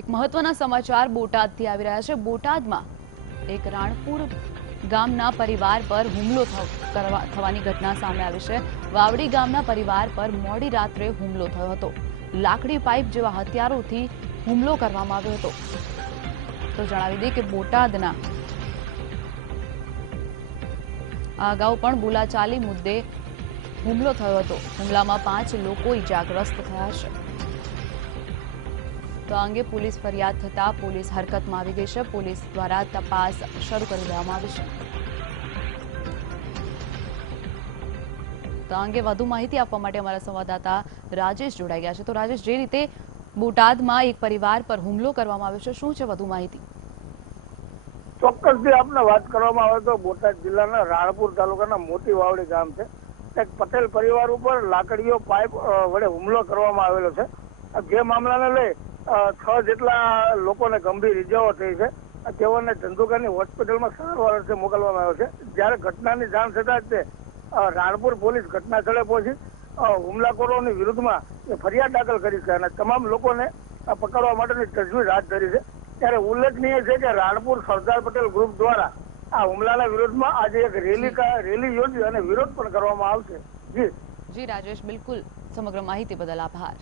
એક મહત્વના સમાચાર બોટાદથી આવી રહ્યા છે। બોટાદમાં એક રાણપુર ગામના પરિવાર પર હુમલો થવાની ઘટના સામે આવી છે। વાવડી ગામના પરિવાર પર મોડી રાત્રે હુમલો થયો હતો। લાકડી પાઇપ જેવા હથિયારોથી હુમલો કરવામાં આવ્યો હતો। તો જણાવી દઈએ કે બોટાદના અગાઉ પણ બોલાચાલી મુદ્દે હુમલો થયો હતો। હુમલામાં 5 લોકો ઇજાગ્રસ્ત થયા છે। તો આ અંગે પોલીસ ફરિયાદ થતા પોલીસ હરકતમાં આવી ગઈ છે। પોલીસ દ્વારા તપાસ શરૂ કરી દેવામાં આવી છે। તો આ અંગે વધુ માહિતી આપવા માટે અમારા સંવાદદાતા રાજેશ જોડાઈ ગયા છે। તો રાજેશ, જે રીતે બોટાદમાં એક પરિવાર પર હુમલો કરવામાં આવ્યો છે, શું છે વધુ માહિતી? ચોક્કસથી આપને વાત કરવામાં આવે તો બોટાદ જિલ્લાના રાણપુર તાલુકાના મોટી વાવડી ગામ છે। એક પટેલ પરિવાર ઉપર લાકડીઓ પાઇપ વડે હુમલો કરવામાં આવેલો છે। જે મામલાને લઈ 6 જેટલા લોકોને ગંભીર ઇજાઓ થઈ છે। તેઓને ધંધુકાની હોસ્પિટલમાં સારવાર અર્થે મોકલવામાં આવ્યો છે। જ્યારે ઘટનાની જાણ થતાં જ રાણપુર પોલીસ ઘટના સ્થળે પહોંચી હુમલાખોરોની વિરુદ્ધમાં ફરિયાદ દાખલ કરી છે અને તમામ લોકોને પકડવા માટેની તજવીજ હાથ ધરી છે। ત્યારે ઉલ્લેખનીય છે કે રાણપુર સરદાર પટેલ ગ્રુપ દ્વારા આ હુમલાના વિરોધમાં આજે એક રેલી યોજી અને વિરોધ પણ કરવામાં આવશે। જી રાજેશ, બિલકુલ સમગ્ર માહિતી બદલ આભાર।